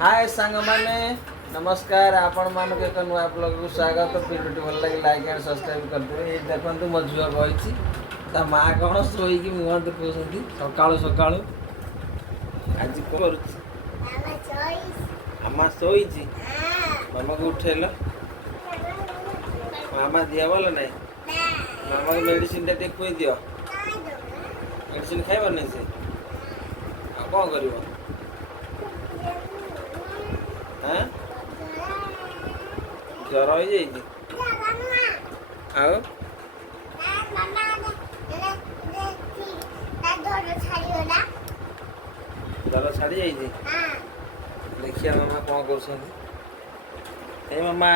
हाय सांग माने नमस्कार आपण मानक एक नुआ ब्लॉग को स्वागत। वीडियो भल लगे लाइक एंड सब्सक्राइब कर दे। ये देखंतु मो झुआ बहिची ता मां कोन सोई की मुह देखौसंती सकाळू सकाळू। आज को करूची मामा सोईस अम्मा सोईची मामा को उठेलो मामा दिया बोला नहीं मामा को मेडिसिन टे खुई दियो मेडिसिन खाइबो नहीं से आ कोन करिवो हाँ ज्वर हो जाइए आओ ज्वर छाड़ी जाइए देखिए मामा कौन कर मामा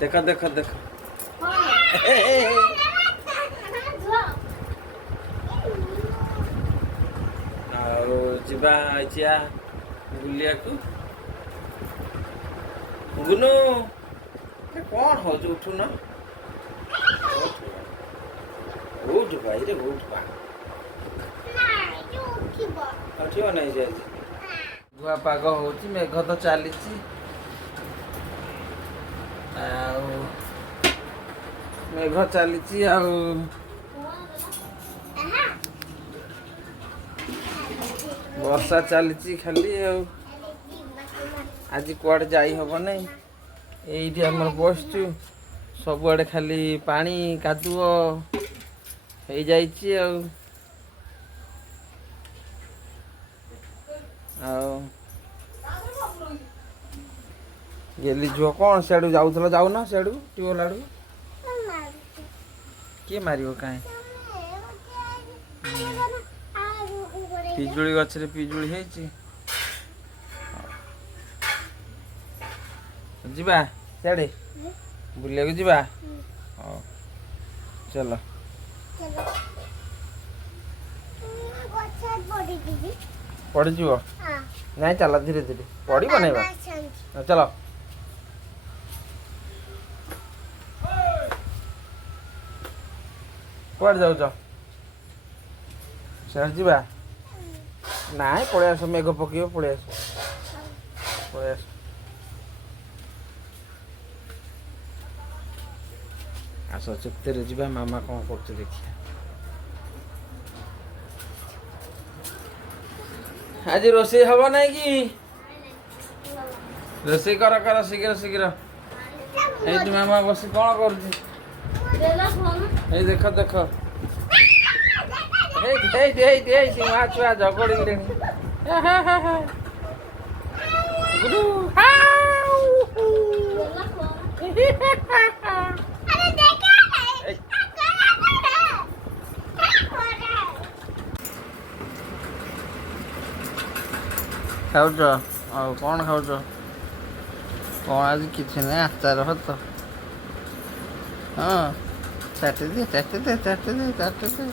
देख देख देख आचिया बुलिया को गुनु कौन हो जो उठू ना उठ भाई रे उठ पा उठियो नहीं जाए गुआ पाग होची मेघ तो चली मेघ चली वर्षा चली खाली आज कुआड़े जाई हब नहीं ये आम बसचु सबुआड़े खाली पानी कादुओ हो जाइए गेली झुआ कौन सियाड़ू जाऊल जाऊन सियाड़ू ट्यूबवेल आड़ू किए मार कहीं पिजुली गचरे पिजुली है जीवा सियाड़े बुलिया को जीवा हाँ चलो पड़ जीव नहीं चल धीरे धीरे पड़ी बनवा चलो कौन जाऊ सियाड़े जीवा ना पलि आस मेघ पक पलि आस आस चुप्त जा मामा कौन कर देखिए आज रोसे हम ना कि रोसे कर कर शीघ्र शीघ्र ये मामा बस कौन कर देख देख माँ छुआ झगड़ी खाऊच कौन खाऊच कौन आज किसी नहीं आचार तो हाँ चाटे दे चाटे दे चाटे दे चाटे दे